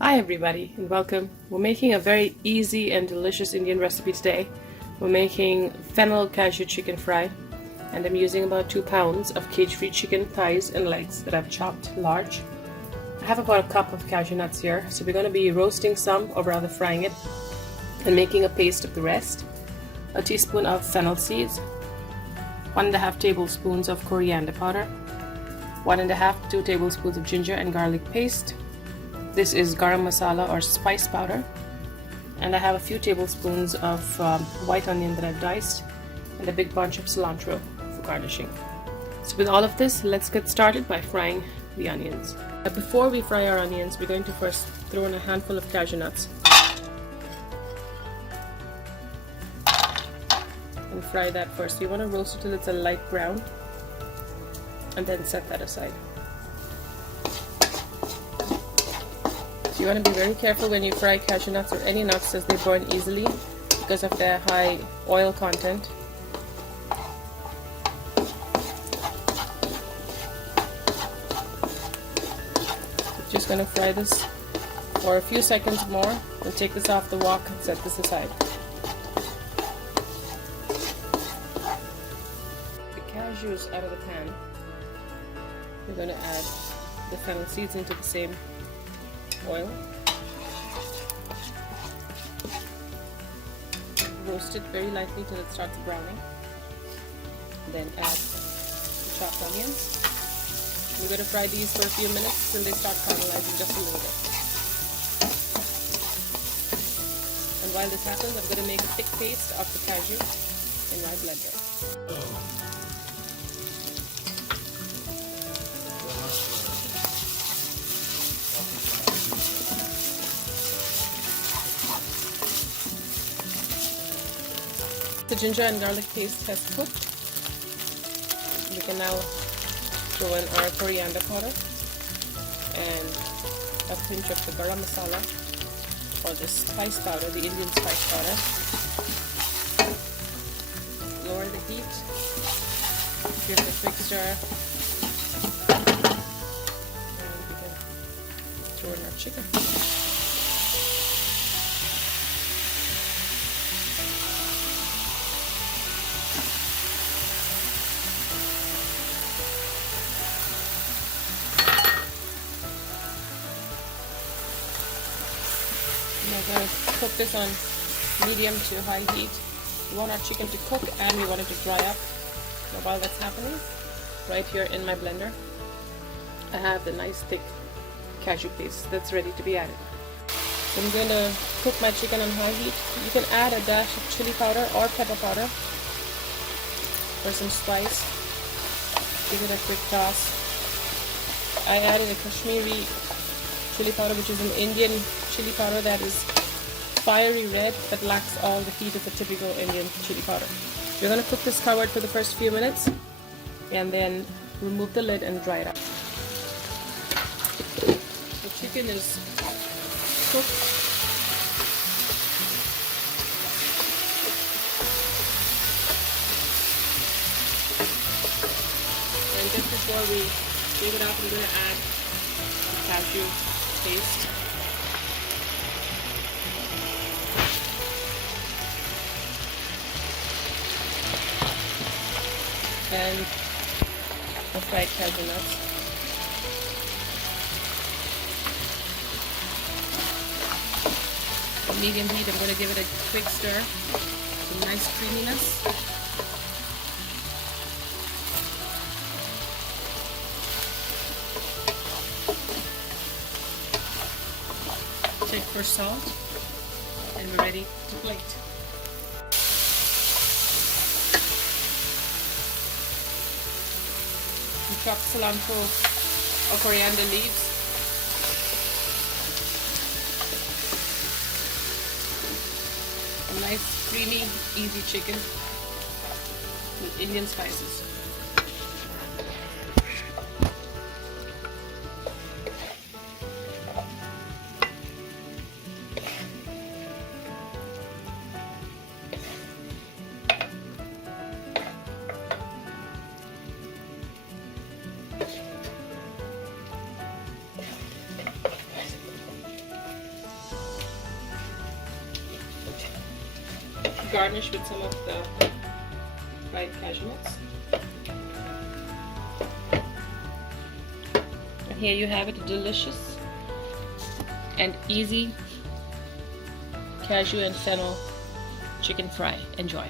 Hi everybody and welcome. We're making a very easy and delicious Indian recipe today. We're making fennel cashew chicken fry, and I'm using about 2 pounds of cage-free chicken thighs and legs that I've chopped large. I have about a cup of cashew nuts here, so we're going to be roasting some, or rather frying it, and making a paste of the rest. A teaspoon of fennel seeds, 1.5 tablespoons of coriander powder, 1.5 to 2 tablespoons of ginger and garlic paste. This is garam masala or spice powder, and I have a few tablespoons of white onion that I've diced, and a big bunch of cilantro for garnishing. So with all of this, let's get started by frying the onions. But before we fry our onions, we're going to first throw in a handful of cashew nuts and fry that first. You want to roast it till it's a light brown and then set that aside. You want to be very careful when you fry cashew nuts or any nuts, as they burn easily because of their high oil content. Just going to fry this for a few seconds more and take this off the wok and set this aside. The cashews out of the pan, we're going to add the fennel seeds into the same oil. Roast it very lightly till it starts browning. Then add the chopped onions. We're going to fry these for a few minutes till they start caramelizing just a little bit. And while this happens, I'm going to make a thick paste of the cashew in my blender. The ginger and garlic paste has cooked. We can now throw in our coriander powder and a pinch of the garam masala, or the spice powder, the Indian spice powder. Lower the heat, give it a quick stir, and we can throw in our chicken. We're going to cook this on medium to high heat. We want our chicken to cook and we want it to dry up. Now while that's happening, right here in my blender, I have the nice thick cashew paste that's ready to be added. So I'm going to cook my chicken on high heat. You can add a dash of chili powder or pepper powder or some spice. Give it a quick toss. I added a Kashmiri chili powder, which is an Indian chili powder that is fiery red but lacks all the heat of a typical Indian chili powder. We're going to cook this covered for the first few minutes and then remove the lid and dry it up. The chicken is cooked. And just before we take it out, we're going to add the cashew paste. And the fried cashew nuts. On medium heat, I'm going to give it a quick stir. Some nice creaminess. Check for salt, and we're ready to plate. Chopped cilantro or coriander leaves. A nice creamy, easy chicken with Indian spices. garnish with some of the fried cashew nuts. And here you have it, a delicious and easy cashew and fennel chicken fry. Enjoy.